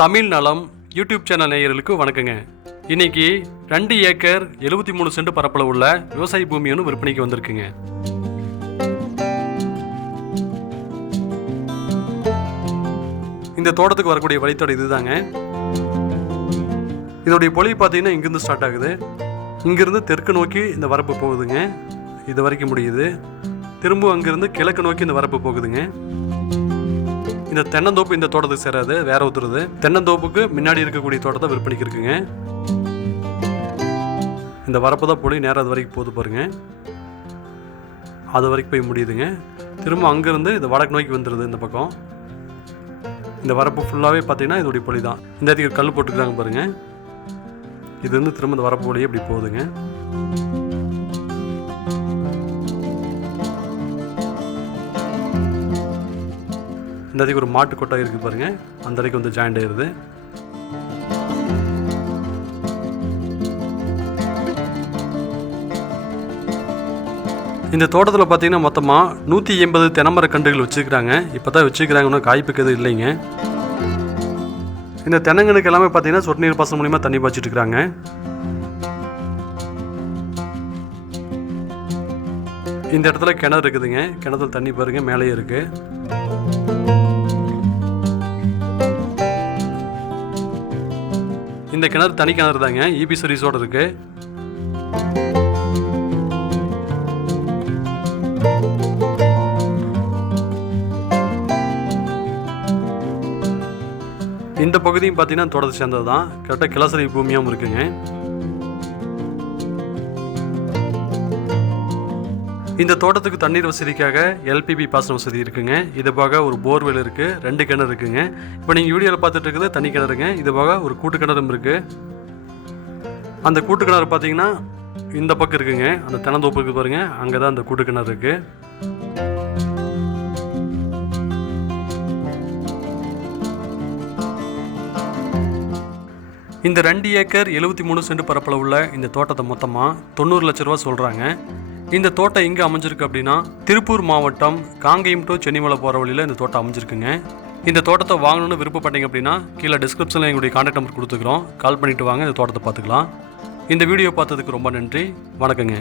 தமிழ் நலம் YouTube channel நேயர்களுக்கு வணக்கங்க. இன்னைக்கு 2 ஏக்கர் 73 சென்ட் பரப்பளவு உள்ள விவசாய பூமி ஒன்று விற்பனைக்கு வந்திருக்குங்க. இந்த தோட்டத்துக்கு வரக்கூடிய வழித்தடம் இதுதாங்க. இதோடைய பொலி பார்த்தீங்கன்னா இங்கிருந்து ஸ்டார்ட் ஆகுது. இங்கிருந்து தெற்கு நோக்கி இந்த வரப்பு போகுதுங்க. இது வரைக்கும் முடியுது. திரும்ப அங்கிருந்து கிழக்கு நோக்கி இந்த வரப்பு போகுதுங்க. இந்த தென்னந்தோப்பு இந்த தோட்டத்துக்கு சேராது, வேற ஒருத்தருது. தென்னந்தோப்புக்கு முன்னாடி இருக்கக்கூடிய தோட்டத்தை விற்பனைக்கு இருக்குங்க. இந்த வரப்பு தான் பொலி நேரம் அது வரைக்கும் போது பாருங்க. அது வரைக்கும் போய் முடியுதுங்க. திரும்ப அங்கிருந்து இந்த வடக்கு நோக்கி வந்துடுது. இந்த பக்கம் இந்த வரப்பு ஃபுல்லாகவே பார்த்தீங்கன்னா இதோடைய பொலி தான். இந்த இடத்துக்கு கல் போட்டுக்கிறாங்க பாருங்க. இது வந்து திரும்ப இந்த வரப்பு பொலியே இப்படி போகுதுங்க. இந்த இடத்துக்கு ஒரு மாட்டு கொட்டாய் இருக்குது பாருங்கள். அந்த இடத்துக்கு வந்து ஜாயிண்ட் ஆயிடுது. இந்த தோட்டத்தில் பார்த்தீங்கன்னா மொத்தமாக 180 தென்னமர கன்றுகள் வச்சுருக்கிறாங்க. இப்போ தான் வச்சுருக்கிறாங்கன்னா காய்ப்புக்கு எதுவும் இல்லைங்க. இந்த தென்னங்கனுக்கு எல்லாமே பார்த்தீங்கன்னா சொட்டு நீர் பாசனம் மூலிமா தண்ணி பாய்ச்சிட்டு இருக்கிறாங்க. இந்த இடத்துல கிணறு இருக்குதுங்க. கிணத்துல தண்ணி பாருங்க மேலேயே இருக்கு. இந்த கிணறு தனி கிணறு தாங்க. இபி சர்வீஸோட இருக்கு. இந்த பகுதியும் பார்த்தீங்கன்னா தோட்டத்தை சேர்ந்தது தான். கரெக்டாக கிளசரி பூமியாகவும் இருக்குங்க. இந்த தோட்டத்துக்கு தண்ணீர் வசதிக்காக எல்பிபி பாசன வசதி இருக்குங்க. இது போக ஒரு போர்வெல் இருக்குது, 2 கிணறு இருக்குங்க. இப்போ நீங்கள் வீடியோவில் பார்த்துட்டு இருக்குது தண்ணி கிணறுங்க. இது போக ஒரு கூட்டு கிணறும் இருக்குது. அந்த கூட்டு கிணறு பார்த்தீங்கன்னா இந்த பக்கம் இருக்குங்க. அந்த தென்னந்தோப்பு இருக்குது பாருங்க, அங்கே தான் அந்த கூட்டு கிணறு இருக்குது. இந்த 2 ஏக்கர் 73 சென்ட் பரப்பளவு உள்ள இந்த தோட்டத்தை மொத்தமாக 90 லட்ச ரூபா சொல்கிறாங்க. இந்த தோட்டம் எங்கே அமைஞ்சிருக்கு அப்படின்னா திருப்பூர் மாவட்டம் காங்கேயம் டு சென்னிமலை போகிற வழியில் இந்த தோட்டம் அமைஞ்சிருக்குங்க. இந்த தோட்டத்தை வாங்கணும்னு விருப்பப்பட்டீங்க அப்படின்னா கீழே டிஸ்கிரிப்ஷனில் எங்களுடைய கான்டாக்ட் நம்பர் கொடுத்துக்கிறோம். கால் பண்ணிவிட்டு வாங்க, இந்த தோட்டத்தை பார்த்துக்கலாம். இந்த வீடியோ பார்த்ததுக்கு ரொம்ப நன்றி. வணக்கங்க.